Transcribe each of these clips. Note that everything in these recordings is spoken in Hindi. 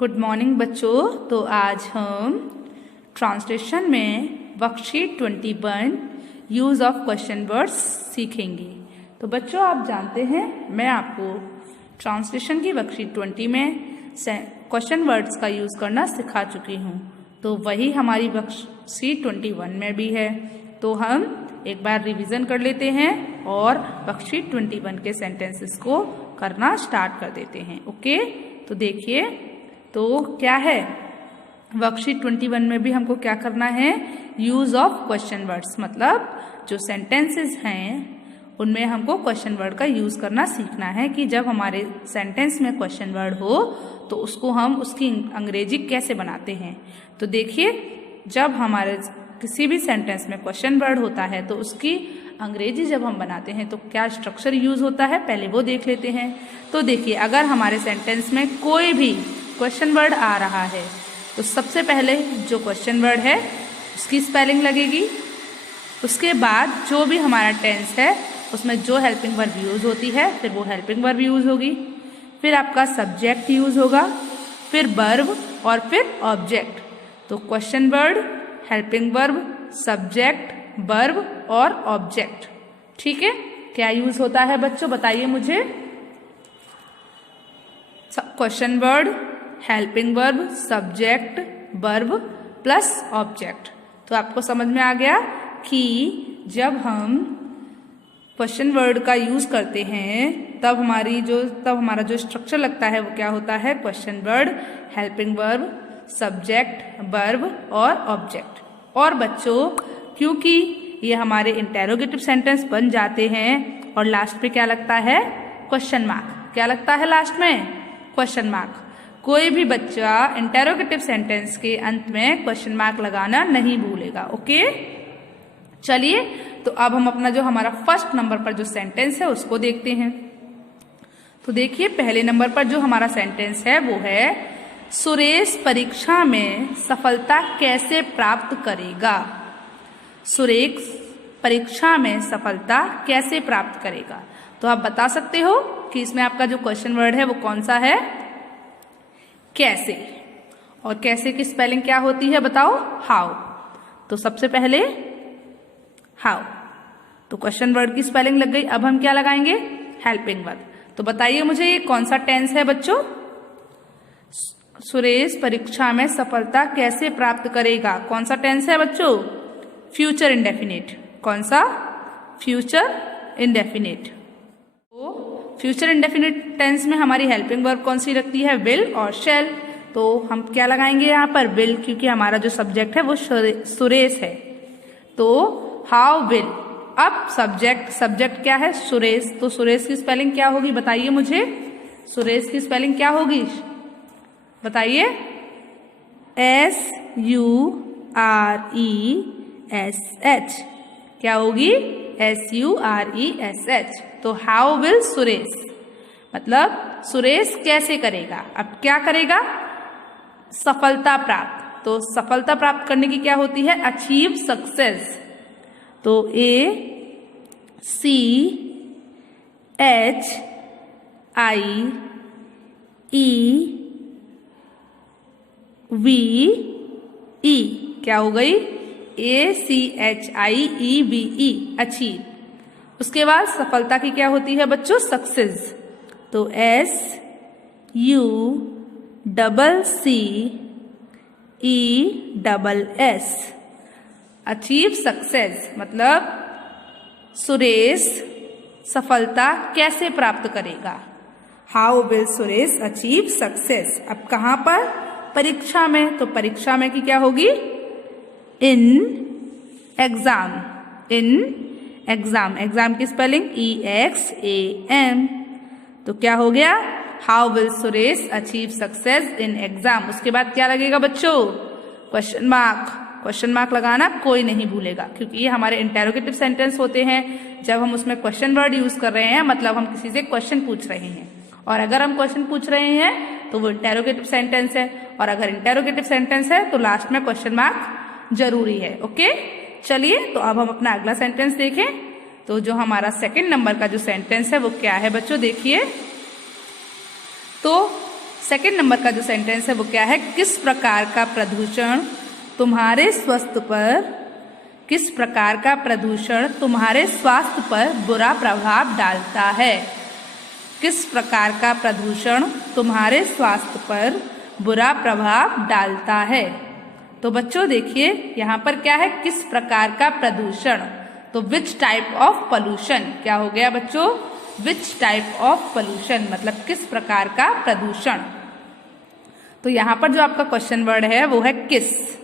गुड मॉर्निंग बच्चों। तो आज हम ट्रांसलेशन में worksheet 21 use of question words सीखेंगे। तो बच्चों आप जानते हैं मैं आपको ट्रांसलेशन की वर्कशीट 20 में क्वेश्चन वर्ड्स का यूज़ करना सिखा चुकी हूँ। तो वही हमारी वर्कशीट 21 में भी है। तो हम एक बार रिवीजन कर लेते हैं और वर्कशीट 21 के सेंटेंसेस को करना स्टार्ट कर देते हैं। ओके, तो देखिए तो क्या है वर्कशीट 21 में भी हमको क्या करना है, यूज ऑफ क्वेश्चन वर्ड्स, मतलब जो सेंटेंसेस हैं उनमें हमको क्वेश्चन वर्ड का यूज करना सीखना है कि जब हमारे सेंटेंस में क्वेश्चन वर्ड हो तो उसको हम उसकी अंग्रेजी कैसे बनाते हैं। तो देखिए जब हमारे किसी भी सेंटेंस में क्वेश्चन वर्ड होता है तो उसकी अंग्रेजी जब हम बनाते हैं तो क्या स्ट्रक्चर यूज होता है पहले वो देख लेते हैं। तो देखिए अगर हमारे सेंटेंस में कोई भी क्वेश्चन वर्ड आ रहा है तो सबसे पहले जो क्वेश्चन वर्ड है उसकी स्पेलिंग लगेगी। उसके बाद जो भी हमारा टेंस है उसमें जो हेल्पिंग वर्ब यूज होती है फिर वो हेल्पिंग वर्ब यूज होगी। फिर आपका सब्जेक्ट यूज होगा, फिर वर्ब और फिर ऑब्जेक्ट। तो question word, helping verb, subject, verb और ऑब्जेक्ट। ठीक है, क्या यूज होता है बच्चों बताइए मुझे। Question word, helping verb, subject, verb plus object. तो आपको समझ में आ गया कि जब हम क्वेश्चन वर्ड का यूज करते हैं तब हमारा जो स्ट्रक्चर लगता है वो क्या होता है, question word, helping verb, subject, verb और ऑब्जेक्ट। और बच्चों क्योंकि ये हमारे इंटेरोगेटिव सेंटेंस बन जाते हैं और लास्ट पे क्या लगता है, क्वेश्चन मार्क। क्या लगता है लास्ट में, क्वेश्चन मार्क। कोई भी बच्चा इंटेरोगेटिव सेंटेंस के अंत में क्वेश्चन मार्क लगाना नहीं भूलेगा। ओके, चलिए तो अब हम अपना जो हमारा फर्स्ट नंबर पर जो सेंटेंस है उसको देखते हैं। तो देखिए पहले नंबर पर जो हमारा सेंटेंस है वो है, सुरेश परीक्षा में सफलता कैसे प्राप्त करेगा। सुरेश परीक्षा में सफलता कैसे प्राप्त करेगा। तो आप बता सकते हो कि इसमें आपका जो क्वेश्चन वर्ड है वो कौन सा है, कैसे। और कैसे की स्पेलिंग क्या होती है बताओ, हाउ। तो सबसे पहले हाउ, तो क्वेश्चन वर्ड की स्पेलिंग लग गई। अब हम क्या लगाएंगे, हेल्पिंग वर्ब। तो बताइए मुझे ये कौन सा टेंस है बच्चों, सुरेश परीक्षा में सफलता कैसे प्राप्त करेगा। कौन सा टेंस है बच्चों, फ्यूचर इंडेफिनिट। कौन सा, फ्यूचर इंडेफिनिट। तो फ्यूचर इंडेफिनिट टेंस में हमारी हेल्पिंग वर्ब कौन सी लगती है, विल और शैल। तो हम क्या लगाएंगे यहाँ पर, विल, क्योंकि हमारा जो सब्जेक्ट है वो सुरेश है। तो हाउ विल। अब सब्जेक्ट क्या है, सुरेश। तो सुरेश की स्पेलिंग क्या होगी बताइए मुझे, सुरेश की स्पेलिंग क्या होगी बताइए, SURESH। क्या होगी, SURESH। तो हाउ विल सुरेश, मतलब सुरेश कैसे करेगा। अब क्या करेगा, सफलता प्राप्त। तो सफलता प्राप्त करने की क्या होती है, अचीव सक्सेस। तो ACHIEVE, क्या हो गई, ACHIEVE, अचीव। उसके बाद सफलता की क्या होती है बच्चों, सक्सेस। तो SUCCESS, अचीव सक्सेस, मतलब सुरेश सफलता कैसे प्राप्त करेगा, how will Suresh achieve success. अब कहाँ पर, परीक्षा में। तो परीक्षा में की क्या होगी, in exam. In exam, exam की स्पेलिंग EXAM। तो क्या हो गया, how will Suresh achieve success in exam. उसके बाद क्या लगेगा बच्चों, क्वेश्चन मार्क। क्वेश्चन मार्क लगाना कोई नहीं भूलेगा क्योंकि ये हमारे इंटेरोगेटिव सेंटेंस होते हैं। जब हम उसमें क्वेश्चन वर्ड यूज कर रहे हैं मतलब हम किसी से क्वेश्चन पूछ रहे हैं, और अगर हम क्वेश्चन पूछ रहे हैं तो वो इंटेरोगेटिव सेंटेंस है, और अगर इंटेरोगेटिव सेंटेंस है तो लास्ट में क्वेश्चन मार्क जरूरी है। ओके, चलिए तो अब हम अपना अगला सेंटेंस देखें। तो जो हमारा सेकंड नंबर का जो सेंटेंस है वो क्या है बच्चों, देखिए। तो सेकंड नंबर का जो सेंटेंस है वो क्या है, किस प्रकार का प्रदूषण तुम्हारे स्वास्थ्य पर, किस प्रकार का प्रदूषण तुम्हारे स्वास्थ्य पर बुरा प्रभाव डालता है। किस प्रकार का प्रदूषण तुम्हारे स्वास्थ्य पर बुरा प्रभाव डालता है। तो बच्चों देखिए यहाँ पर क्या है, किस प्रकार का प्रदूषण, तो विच टाइप ऑफ पोल्यूशन, क्या हो गया बच्चों, विच टाइप ऑफ पोल्यूशन, मतलब किस प्रकार का प्रदूषण। तो यहाँ पर जो आपका क्वेश्चन वर्ड है वो है किस,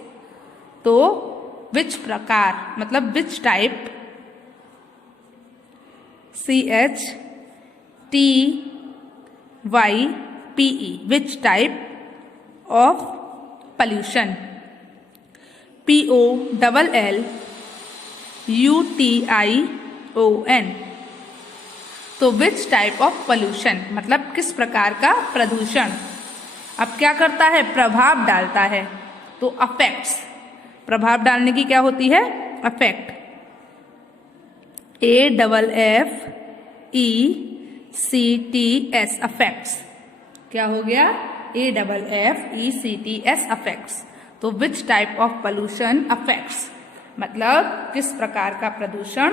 तो विच प्रकार मतलब which type, CHTYPE, which type of pollution, POLLUTION, तो विच टाइप ऑफ पोल्यूशन मतलब किस प्रकार का प्रदूषण। अब क्या करता है, प्रभाव डालता है, तो अफेक्ट्स, प्रभाव डालने की क्या होती है, अफेक्ट, AFFECTS, अफेक्ट्स, क्या हो गया, AFFECTS, अफेक्ट्स। तो which type of pollution affects मतलब किस प्रकार का प्रदूषण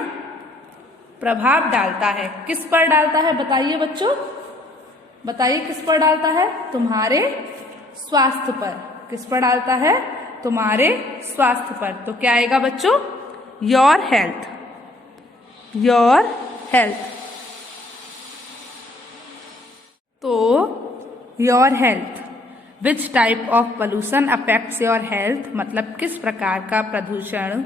प्रभाव डालता है, किस पर डालता है, बताइए बच्चों, बताइए किस पर डालता है, तुम्हारे स्वास्थ्य पर, किस पर डालता है, तुम्हारे स्वास्थ्य पर। तो क्या आएगा बच्चों, योर हेल्थ, योर हेल्थ, तो your health, which type of pollution affects your health मतलब किस प्रकार का प्रदूषण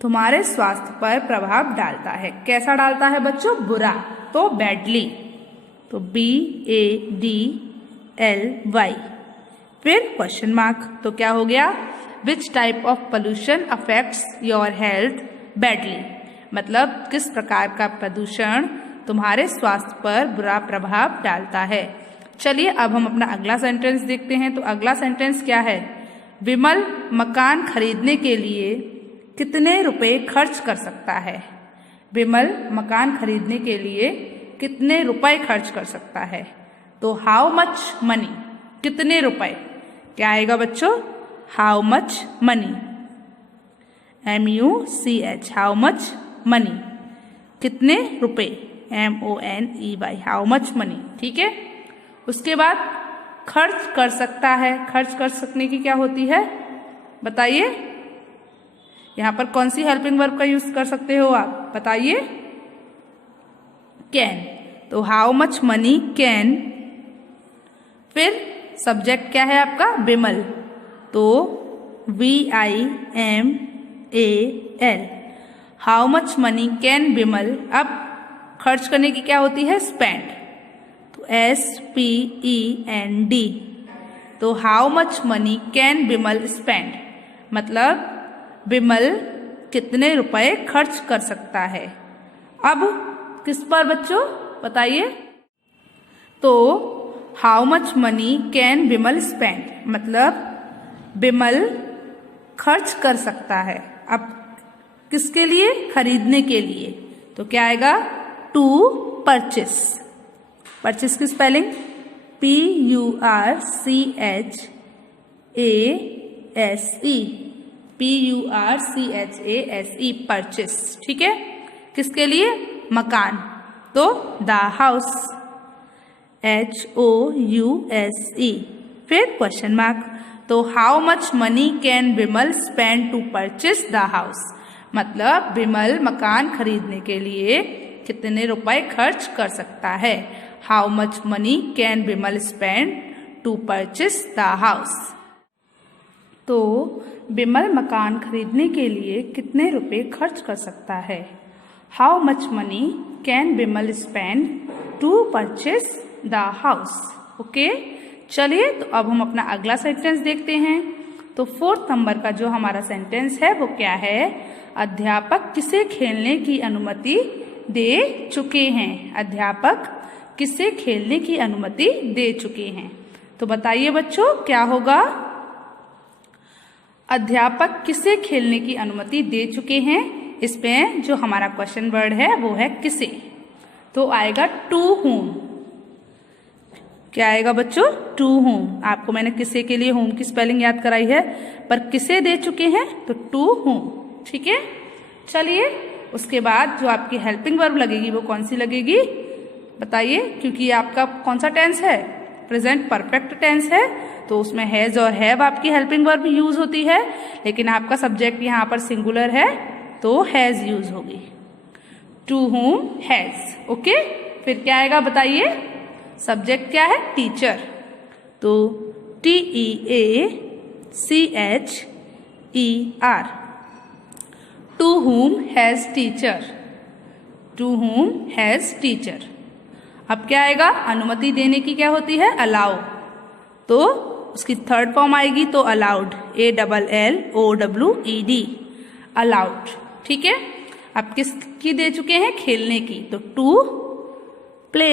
तुम्हारे स्वास्थ्य पर प्रभाव डालता है। कैसा डालता है बच्चों, बुरा, तो बैडली, तो BADLY, फिर क्वेश्चन मार्क, तो क्या हो गया, which type of pollution affects your health badly मतलब किस प्रकार का प्रदूषण तुम्हारे स्वास्थ्य पर बुरा प्रभाव डालता है। चलिए अब हम अपना अगला सेंटेंस देखते हैं। तो अगला सेंटेंस क्या है, विमल मकान खरीदने के लिए कितने रुपए खर्च कर सकता है। विमल मकान खरीदने के लिए कितने रुपए खर्च कर सकता है। तो हाउ मच मनी, कितने रुपए, क्या आएगा बच्चों, how much money, MUCH, how much money, कितने रुपए, MONEY, हाउ मच मनी, ठीक है। उसके बाद खर्च कर सकता है, खर्च कर सकने की क्या होती है बताइए, यहाँ पर कौन सी हेल्पिंग वर्ब का यूज कर सकते हो आप बताइए, कैन, तो हाउ मच मनी कैन, फिर सब्जेक्ट क्या है आपका विमल, तो VIMAL, how much money can Vimal. अब खर्च करने की क्या होती है स्पेंड, तो SPEND, तो how much money can Vimal spend मतलब विमल कितने रुपए खर्च कर सकता है। अब किस पर बच्चों बताइए, तो how much money can Vimal spend मतलब विमल खर्च कर सकता है। अब किसके लिए, खरीदने के लिए, तो क्या आएगा टू परचेस, परचेस की स्पेलिंग PURCHASE, परचेस, ठीक है। किसके लिए, मकान, तो द हाउस, HOUSE, फिर क्वेश्चन मार्क, तो how much money can Vimal spend to purchase the house मतलब विमल मकान खरीदने के लिए कितने रुपए खर्च कर सकता है। How much money can Vimal spend to purchase the house, तो विमल मकान खरीदने के लिए कितने रुपए खर्च कर सकता है। How much money can Vimal spend to purchase the house, okay. चलिए तो अब हम अपना अगला सेंटेंस देखते हैं। तो 4th नंबर का जो हमारा सेंटेंस है वो क्या है, अध्यापक किसे खेलने की अनुमति दे चुके हैं। अध्यापक किसे खेलने की अनुमति दे चुके हैं, तो बताइए बच्चों क्या होगा, अध्यापक किसे खेलने की अनुमति दे चुके हैं। इसमें जो हमारा क्वेश्चन वर्ड है वो है किसे, तो आएगा टू whom, क्या आएगा बच्चों? To whom. आपको मैंने किसे के लिए होम की स्पेलिंग याद कराई है, पर किसे दे चुके हैं तो टू होम। ठीक है, चलिए उसके बाद जो आपकी हेल्पिंग वर्ब लगेगी वो कौन सी लगेगी बताइए, क्योंकि ये आपका कौन सा टेंस है? प्रेजेंट परफेक्ट टेंस है, तो उसमें हैज और हैव आपकी हेल्पिंग वर्ब यूज होती है, लेकिन आपका सब्जेक्ट यहाँ पर सिंगुलर है तो हैज यूज होगी। To whom has. ओके, फिर क्या आएगा बताइए? सब्जेक्ट क्या है? टीचर, तो TEACHER। To whom has teacher, to whom has teacher. अब क्या आएगा? अनुमति देने की क्या होती है? अलाउ, तो उसकी थर्ड फॉर्म आएगी तो अलाउड, ALLOWED, अलाउड। ठीक है, अब किसकी दे चुके हैं? खेलने की, तो टू प्ले,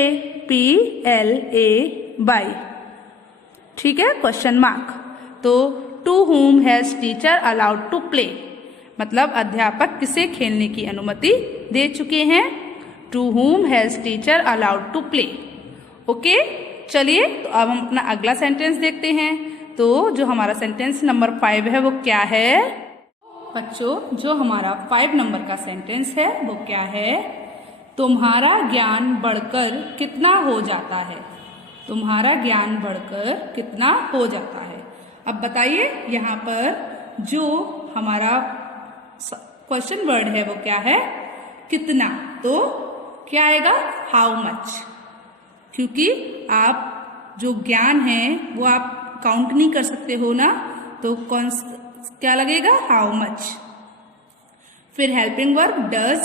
PLAY। ठीक है, क्वेश्चन मार्क। तो to whom has teacher allowed to play, मतलब अध्यापक किसे खेलने की अनुमति दे चुके हैं? To whom has teacher allowed to play. Okay, चलिए तो अब हम अपना अगला सेंटेंस देखते हैं। तो जो हमारा सेंटेंस नंबर 5 है वो क्या है बच्चों? जो हमारा 5 नंबर का सेंटेंस है वो क्या है? तुम्हारा ज्ञान बढ़कर कितना हो जाता है? तुम्हारा ज्ञान बढ़कर कितना हो जाता है? अब बताइए यहाँ पर जो हमारा क्वेश्चन वर्ड है वो क्या है? कितना। तो क्या आएगा? हाउ मच, क्योंकि आप जो ज्ञान है वो आप काउंट नहीं कर सकते हो ना, तो कौन क्या लगेगा? How much. फिर हेल्पिंग वर्ब डज,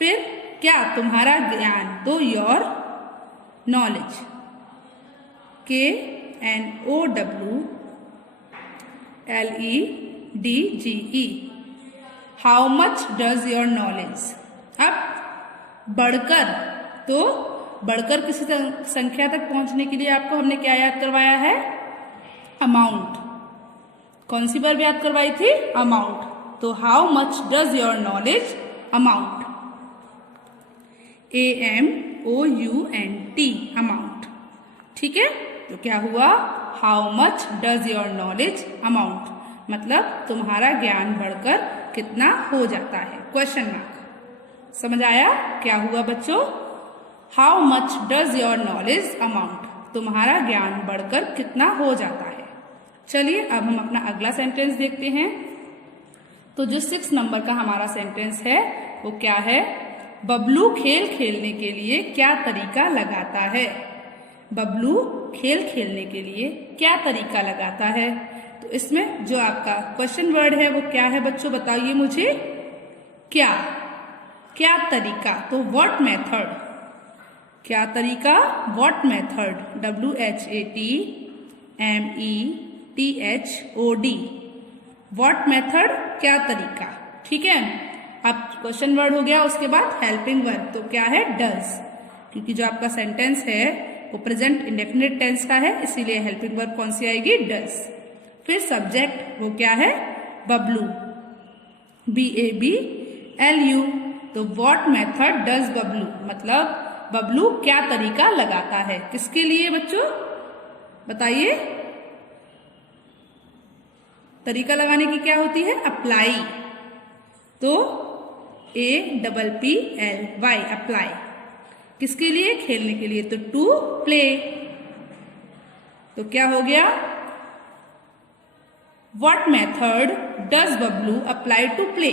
फिर क्या? तुम्हारा ज्ञान, तो your knowledge, KNOWLEDGE, how much does your knowledge. अब बढ़कर, तो बढ़कर किसी संख्या तक पहुंचने के लिए आपको हमने क्या याद करवाया है? अमाउंट। कौन सी वर्ब याद करवाई थी? अमाउंट। तो how much does your knowledge amount, AMOUNT, amount. ठीक है, तो क्या हुआ? How much does your knowledge amount, मतलब तुम्हारा ज्ञान बढ़कर कितना हो जाता है? Question mark. समझ आया क्या हुआ बच्चों? How much does your knowledge amount, तुम्हारा ज्ञान बढ़कर कितना हो जाता है। चलिए अब हम अपना अगला सेंटेंस देखते हैं। तो जो 6 नंबर का हमारा सेंटेंस है वो क्या है? बबलू खेल खेलने के लिए क्या तरीका लगाता है? बबलू खेल खेलने के लिए क्या तरीका लगाता है? तो इसमें जो आपका क्वेश्चन वर्ड है वो क्या है बच्चों? बताइए मुझे। क्या, क्या तरीका, तो व्हाट मेथड। क्या तरीका? What method, WHATMETHOD, what method, क्या तरीका। ठीक है, अब क्वेश्चन वर्ड हो गया, उसके बाद हेल्पिंग वर्ब, तो क्या है? डज, क्योंकि जो आपका सेंटेंस है वो प्रेजेंट इंडेफिनिट टेंस का है, इसीलिए हेल्पिंग वर्ब कौन सी आएगी? डज। फिर सब्जेक्ट वो क्या है? बबलू, BABLU, तो व्हाट मेथड डज बबलू, मतलब बबलू क्या तरीका लगाता है। किसके लिए बच्चों? बताइए। तरीका लगाने की क्या होती है? अप्लाई, तो APPLY, अप्लाई। किसके लिए? खेलने के लिए, तो टू प्ले। तो क्या हो गया? What method does Bablu apply to play,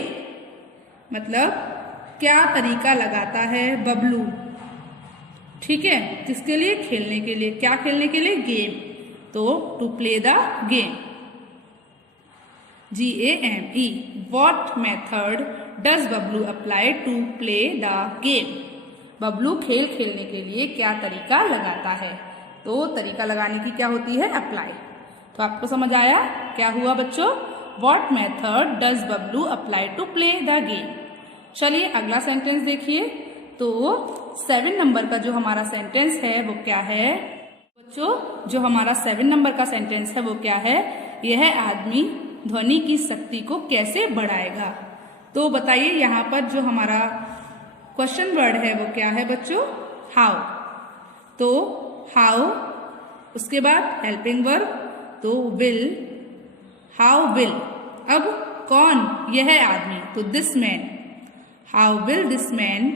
मतलब क्या तरीका लगाता है बबलू। ठीक है, किसके लिए? खेलने के लिए। क्या खेलने के लिए? गेम, तो to play the game, GAME, what method does Bablu apply to play the game, Bablu खेल खेलने के लिए क्या तरीका लगाता है। तो तरीका लगाने की क्या होती है? अप्लाई। तो आपको समझ आया क्या हुआ बच्चों? What method does Bablu apply to play the game. चलिए अगला सेंटेंस देखिए। तो 7 नंबर का जो हमारा सेंटेंस है वो क्या है बच्चों? जो हमारा 7 नंबर का सेंटेंस है वो क्या है? यह आदमी ध्वनि की शक्ति को कैसे बढ़ाएगा। तो बताइए यहाँ पर जो हमारा क्वेश्चन वर्ड है वो क्या है बच्चों? हाउ। तो हाउ, उसके बाद हेल्पिंग वर्ब तो विल, हाउ विल। अब कौन, यह आदमी, तो this man, how will this man.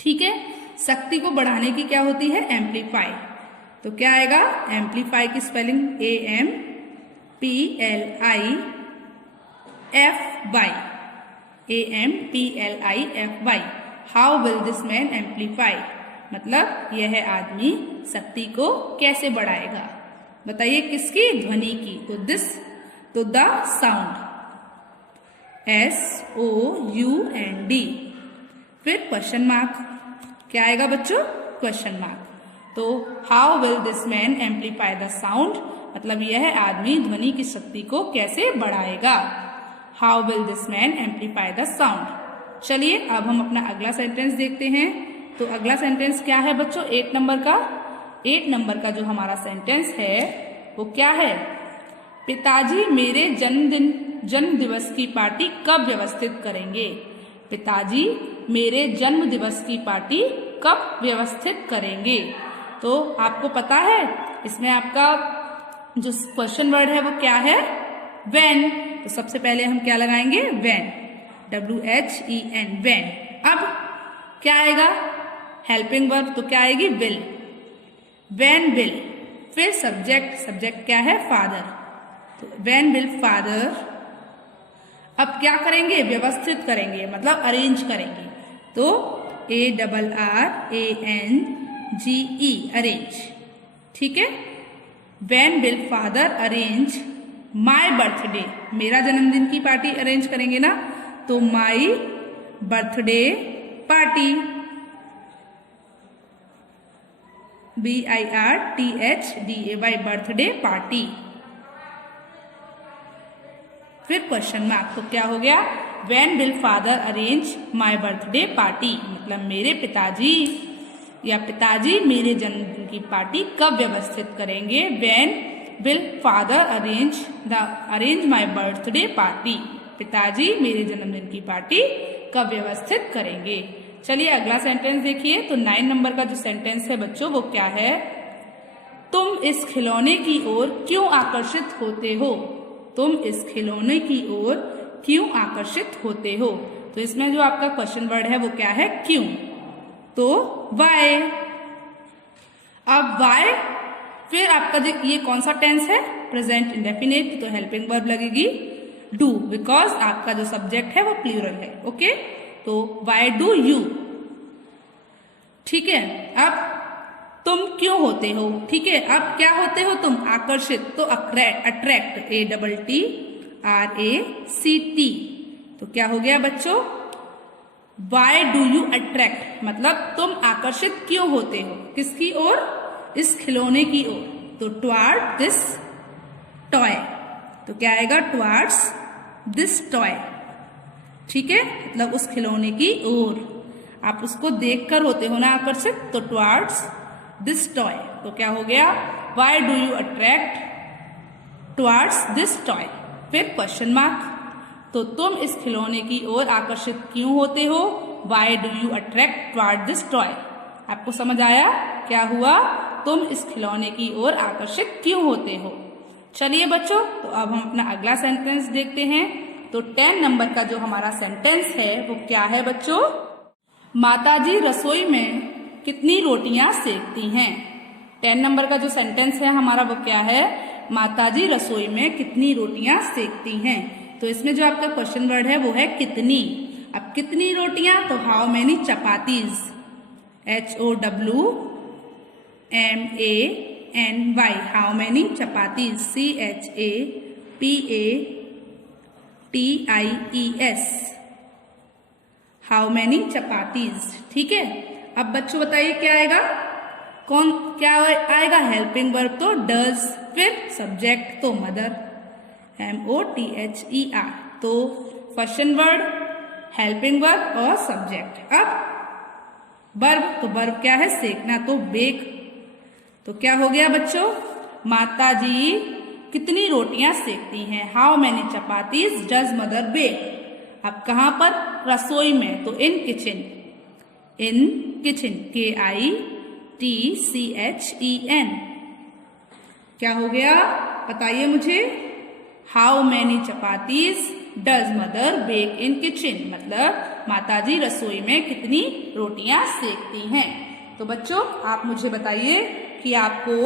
ठीक है, शक्ति को बढ़ाने की क्या होती है, एम्पलीफाई। तो क्या आएगा, एम्पलीफाई की spelling AMPLIFY, AMPLIFY। How will this man amplify, मतलब यह आदमी शक्ति को कैसे बढ़ाएगा। बताइए किसकी, ध्वनि की। तो दिस, तो द साउंड, SOUND। फिर क्वेश्चन मार्क, क्या आएगा बच्चों, क्वेश्चन मार्क। तो how will this man amplify the sound, मतलब यह आदमी ध्वनि की शक्ति को कैसे बढ़ाएगा। How will this man amplify the sound. चलिए अब हम अपना अगला सेंटेंस देखते हैं। तो अगला सेंटेंस क्या है बच्चों, 8 नंबर का। 8 नंबर का जो हमारा सेंटेंस है वो क्या है, पिताजी मेरे जन्म दिवस की पार्टी कब व्यवस्थित करेंगे। पिताजी मेरे जन्म दिवस की पार्टी कब व्यवस्थित करेंगे। तो आपको पता है इसमें आपका जो क्वेश्चन वर्ड है वो क्या है, व्हेन। तो सबसे पहले हम क्या लगाएंगे, व्हेन, WHEN, व्हेन। अब क्या आएगा, हेल्पिंग वर्ब तो क्या आएगी, विल, व्हेन विल। फिर सब्जेक्ट क्या है, फादर, तो व्हेन विल फादर। अब क्या करेंगे, व्यवस्थित करेंगे, मतलब अरेंज करेंगे। तो ARRANGE, अरेंज। ठीक है, when will father arrange my birthday, मेरा जन्मदिन की पार्टी अरेंज करेंगे ना, तो my birthday party, BIRTHDAY, birthday party. फिर क्वेश्चन मार्क, तो क्या हो गया, when will father arrange my birthday party, मतलब मेरे पिताजी या पिताजी मेरे जन्मदिन की पार्टी कब व्यवस्थित करेंगे। When will father arrange my birthday party, पिताजी मेरे जन्मदिन की पार्टी कब व्यवस्थित करेंगे। चलिए अगला सेंटेंस देखिए। तो 9 नंबर का जो सेंटेंस है बच्चों वो क्या है, तुम इस खिलौने की ओर क्यों आकर्षित होते हो। तुम इस खिलौने की ओर क्यों आकर्षित होते हो। तो इसमें जो आपका क्वेश्चन वर्ड है वो क्या है, क्यों, तो वाई। अब वाई, फिर आपका जो ये कौन सा टेंस है, प्रेजेंट इंडेफिनिट, तो हेल्पिंग वर्ब लगेगी डू, बिकॉज आपका जो सब्जेक्ट है वो प्लूरल है। ओके, तो वाई डू यू। ठीक है, अब तुम क्यों होते हो। ठीक है, अब क्या होते हो तुम, आकर्षित, तो अट्रैक्ट, ATTRACT। तो क्या हो गया बच्चों, वाई डू यू अट्रैक्ट, मतलब तुम आकर्षित क्यों होते हो, किसकी ओर, इस खिलौने की ओर, तो टुवर्ड दिस टॉय। तो क्या आएगा, टुवर्ड्स दिस टॉय। ठीक है, मतलब उस खिलौने की ओर, आप उसको देखकर होते हो ना आकर्षित, तो टुवर्ड्स दिस टॉय। तो क्या हो गया, why do you attract towards this toy. फिर क्वेश्चन मार्क, तो तुम इस खिलौने की ओर आकर्षित क्यों होते हो, why do you attract toward this toy. आपको समझ आया क्या हुआ, तुम इस खिलौने की ओर आकर्षित क्यों होते हो। चलिए बच्चों, तो अब हम अपना अगला सेंटेंस देखते हैं। तो 10 नंबर का जो हमारा सेंटेंस है वो क्या है बच्चों, माताजी रसोई में कितनी रोटियां सेकती हैं। 10 नंबर का जो सेंटेंस है हमारा वो क्या है, माताजी रसोई में कितनी रोटियां सेकती हैं। तो इसमें जो आपका क्वेश्चन वर्ड है वो है कितनी। अब कितनी रोटियां, तो how many chapatis, HOWMANY, how many chapatis, CHAPATIES, how many chapatis. ठीक है, अब बच्चों बताइए क्या आएगा, क्या आएगा, हेल्पिंग वर्ब तो डज, फिर सब्जेक्ट तो मदर, MOTHER। तो क्वेश्चन वर्ड, हेल्पिंग वर्ब और सब्जेक्ट। अब वर्ब, तो वर्ब क्या है, सेकना, तो बेक। तो क्या हो गया बच्चों, माताजी कितनी रोटियां सेकती हैं, how many chapatis does mother bake. अब कहां पर, रसोई में, तो इन किचन, KICHEN, TCHEN। क्या हो गया बताइए मुझे। How many chapatis does mother bake in kitchen, मतलब माताजी रसोई में कितनी रोटियां सेकती हैं। तो बच्चों आप मुझे बताइए कि आपको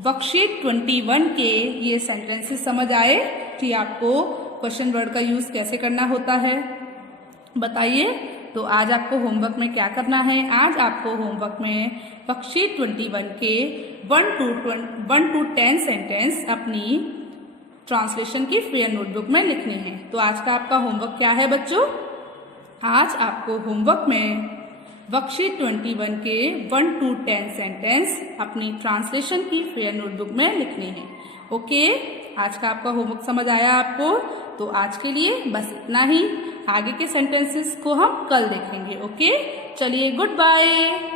वर्कशीट 21 के ये सेंटेंसेस समझ आए कि आपको क्वेश्चन वर्ड का यूज कैसे करना होता है, बताइए। तो आज आपको होमवर्क में क्या करना है, आज आपको होमवर्क में वर्कशीट 21 के 1 to 10 सेंटेंस अपनी ट्रांसलेशन की फेयर नोटबुक में लिखने हैं। तो आज का आपका होमवर्क क्या है बच्चों, आज आपको होमवर्क में वर्कशीट 21 के 1 to 10 सेंटेंस अपनी ट्रांसलेशन की फेयर नोटबुक में लिखने हैं। ओके, आज का आपका होमवर्क समझ आया आपको। तो आज के लिए बस इतना ही, आगे के सेंटेंसेस को हम कल देखेंगे। ओके, चलिए गुड बाय।